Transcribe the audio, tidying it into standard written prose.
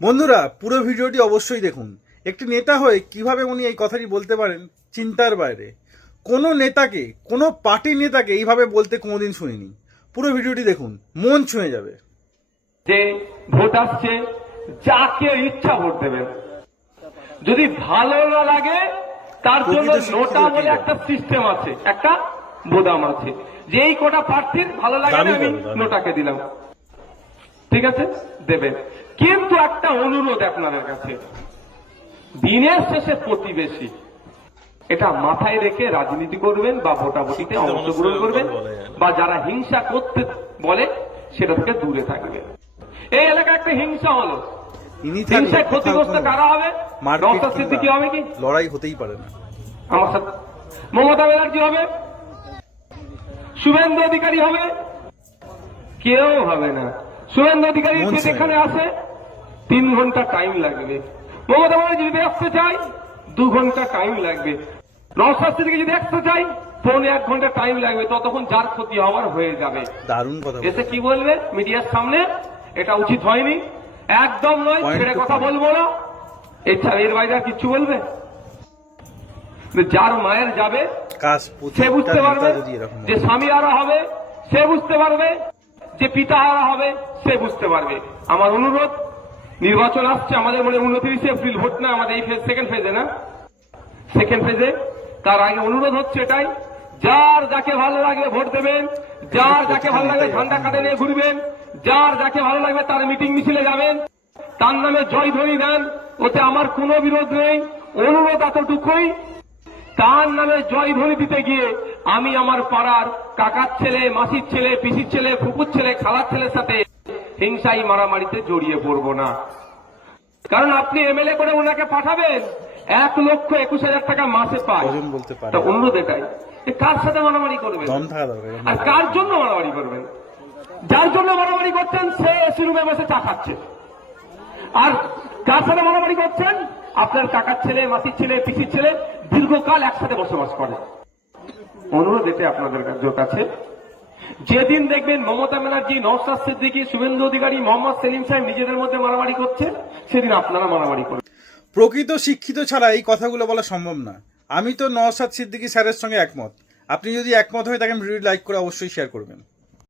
বন্ধুরা, পুরো ভিডিওটি অবশ্যই দেখুন। একটি নেতা হয়ে কিভাবে উনি এই কথাটি বলতে পারেন চিন্তার বাইরে। কোনো নেতাকে, কোনো পার্টির নেতাকে এইভাবে বলতে কোনোদিন শুনিনি। পুরো ভিডিওটি দেখুন, মন ছুঁয়ে যাবে। যে ভোট আসছে, যাকে ইচ্ছা ভোট দেবেন। যদি ভালো না লাগে তার জন্য নোটা বলে একটা সিস্টেম আছে, একটা বোতাম আছে, যে এই কোটা প্রার্থীর ভালো লাগে না, আমি নোটাকে দিলাম, ঠিক আছে, দেবেন। কিন্তু একটা অনুরোধ আপনাদের কাছে, দিনের শেষে প্রতিবেশী, এটা মাথায় রেখে রাজনীতি করবেন বা ভোটাভুটিতে অংশগ্রহণ করবেন, বা যারা হিংসা করতে বলে সেটা থেকে দূরে থাকবেন। এই এলাকায় একটা হিংসা হলো, হিংসায় ক্ষতিগ্রস্ত কারা হবে? নওশাদ সিদ্দিকী হবে কি? লড়াই হতেই পারে না। আমার সাথে মমতা ব্যানার্জি হবে, শুভেন্দু অধিকারী হবে, কেউ হবে না। শুভেন্দু অধিকারী যেখানে আসে 3 ঘন্টা টাইম লাগবে, মমতা ব্যানার্জি যদি আসতে চাই 2 ঘন্টা টাইম লাগবে, নওশাদ সিদ্দিকী যদি আসতে চাই 1.5 ঘন্টা টাইম লাগবে। ততক্ষণ যার ক্ষতি হওয়ার হয়ে যাবে। দারুণ কথা। এসে কি বলবে মিডিয়ার সামনে? এটা উচিত হয়নি, একদম নয়, ছেড়ে কথা বলবো না, এর বাইরে আর কিছু বলবে? যার মায়ের যাবে সে বুঝতে পারবে, যে স্বামী হারা হবে সে বুঝতে পারবে, যে পিতা হারা হবে সে বুঝতে পারবে। আমার অনুরোধ, নির্বাচন আসছে আমাদের, মনে 29 এপ্রিল ভোট না আমাদের, এই সেকেন্ড ফেজে না, সেকেন্ড ফেজে। তার আগে অনুরোধ হচ্ছে এটাই, যার যাকে ভালো লাগবে ভোট দেবেন, যার যাকে ভালো লাগবে ঝান্ডা কাঁধে নিয়ে ঘুরবেন, যার যাকে ভালো লাগবে তার মিটিং মিছিলে যাবেন, তার নামে জয়ধ্বনি দেন, ওতে আমার কোনো বিরোধ নেই। অনুরোধ এতটুকুই, তার নামে জয়ধ্বনি দিতে গিয়ে আমি আমার পাড়ার কাকার ছেলে, মাসির ছেলে, পিসির ছেলে, ফুপুর ছেলে, খালার ছেলের সাথে হিংসাই মারামারিতে জড়িয়ে পড়বো না। কারণ আপনি এমএলএ করে ওনাকে পাঠাবেন, 1,21,000 টাকা মাসে পায়। তা অনুরোধ এটাই, কার সাথে মারামারি করবেন আর কার জন্য মারামারি করবেন? যার জন্য মারামারি করছেন সে এসি রুমে বসে চা খাচ্ছে, আর কার সাথে মারামারি করছেন? আপনার কাকার ছেলে, মাসির ছেলে, পিসির ছেলে, দীর্ঘকাল একসাথে বসবাস করে। অনুরোধ এটাই আপনাদের কাছে, যেদিন দেখবেন মমতা ব্যানার্জি, নওশাদ সিদ্দিকী, শুভেন্দু অধিকারী, মোহাম্মদ সেলিম সাহেব নিজেদের মধ্যে মারামারি করছে, সেদিন আপনারা মারামারি করবেন। প্রকৃত শিক্ষিত ছাড়া এই কথাগুলো বলা সম্ভব না। আমি তো নওশাদ সিদ্দিকী স্যারের সঙ্গে একমত। আপনি যদি একমত হয়ে থাকেন, ভিডিও লাইক করে অবশ্যই শেয়ার করবেন।